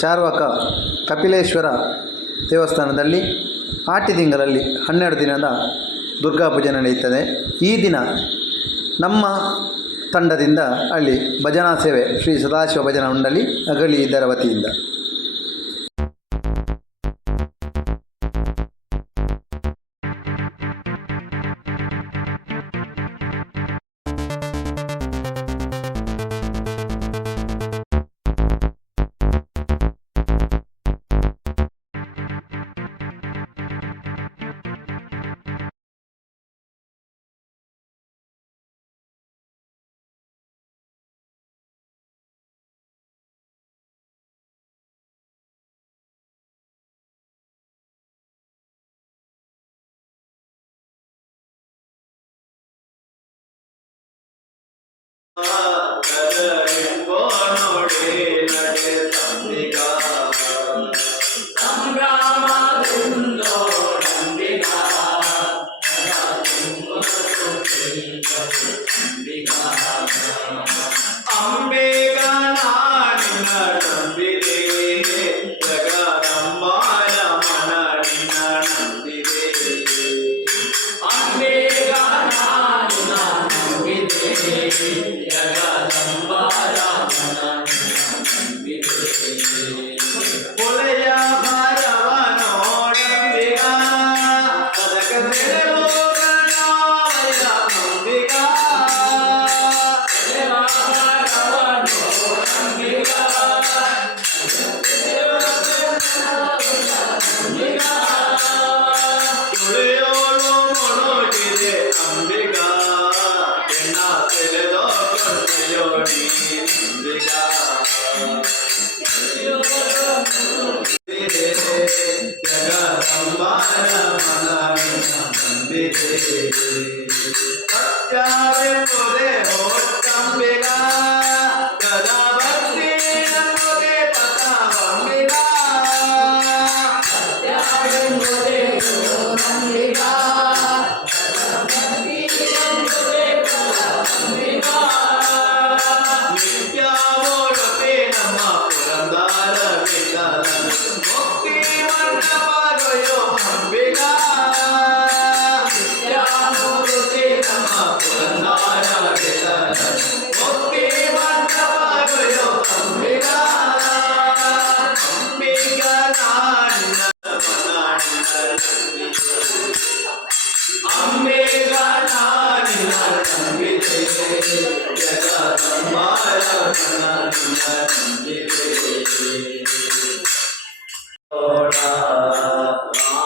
ಚಾರ್ವಾಕ ಕಪಿಲೇಶ್ವರ ದೇವಸ್ಥಾನದಲ್ಲಿ ಆಟಿ ತಿಂಗಳಲ್ಲಿ ಹನ್ನೆರಡು ದಿನದ ದುರ್ಗಾ ಪೂಜೆ ನಡೆಯುತ್ತದೆ. ಈ ದಿನ ನಮ್ಮ ತಂಡದಿಂದ ಅಲ್ಲಿ ಭಜನಾ ಸೇವೆ ಶ್ರೀ ಸದಾಶಿವ ಭಜನಾ ಮಂಡಳಿ ಅಗಲಿ ಇದರ ವತಿಯಿಂದ. Ah, భక్త్యారే తదా భక్తి Oh, uh, uh.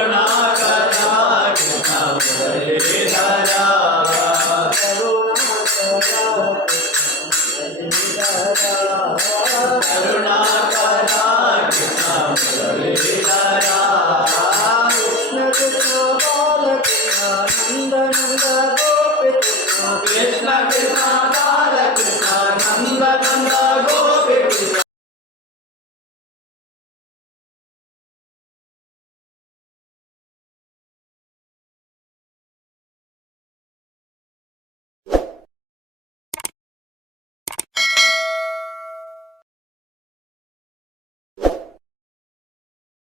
Bernardo.